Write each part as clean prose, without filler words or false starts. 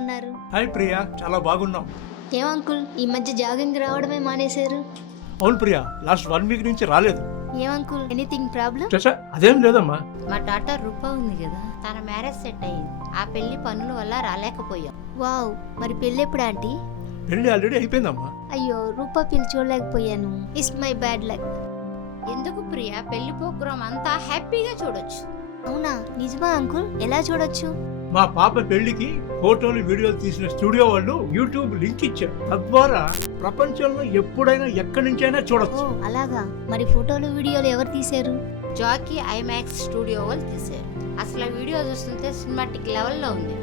ఉన్నారు? హాయ్ ప్రియా, చాలా బాగున్నాం. ఏం అంకుల్ ఈ మధ్య జాగింగ్ రావడమే మానేశారు? అవును ప్రియా, లాస్ట్ 1 వీక్ నుంచి రాలేదు. ఏం అంకుల్ ఎనీథింగ్ ప్రాబ్లం? చచ్చా, అదేం లేదమ్మా. మా డాటర్ రూప ఉంది కదా, తన మ్యారేజ్ సెట్ అయింది. ఆ పెళ్లి పనుల వల్ల రాలేకపోయాం. వావ్, మరి పెళ్ళి ఎప్పుడు ఆంటీ? పెళ్లి ఆల్రెడీ అయిపోయిందమ్మా. అయ్యో, రూపా పెళ్లి చూడలేకపోయాను. It's my bad luck. ఎందుకు ప్రియా, పెళ్లి ప్రోగ్రామ్ అంతా హ్యాపీగా చూడొచ్చు. అవునా, నిజమా అంకుల్? ఎలా చూడొచ్చు? మా పాప పెళ్లికి ఫోటోలు వీడియోలు తీసిన స్టూడియో వాళ్ళు యూట్యూబ్ లింక్ ఇచ్చారు. తద్వారా ప్రపంచంలో ఎప్పుడైనా ఎక్కడి నుంచైనా ఓ చూడొచ్చు. అలాగా, మరి ఫోటోలు వీడియోలు ఎవరు తీశారు? జాకీ ఐమాక్స్ స్టూడియో వాళ్ళు తీశారు. అసలు ఆ వీడియో చూస్తుంటే సినిమాటిక్ లెవెల్లో ఉంది.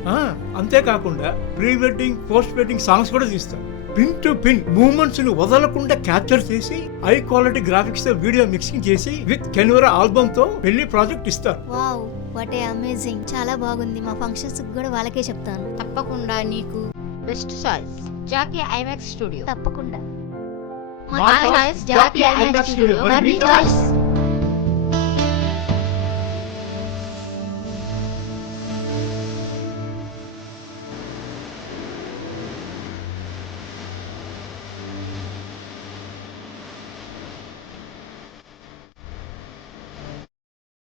అంతేకాకుండా pre wedding, post wedding songs కూడా తీస్తారు. పిన్ టు పిన్ మూమెంట్స్ ని వదలకుండా క్యాప్చర్ చేసి హై క్వాలిటీ గ్రాఫిక్స్ తో వీడియో మిక్సింగ్ చేసి విత్ కెమెరా ఆల్బమ్ తో పెళ్లి ప్రాజెక్ట్ ఇస్తారు. Wow, what a amazing. చాలా బాగుంది. మా ఫంక్షన్స్ కూడా వాళ్ళకే చెప్తాను. తప్పకుండా నీకు best choice Jackie IMAX studio. తప్పకుండా. My choice, Jockey IMAX Studio. My choice.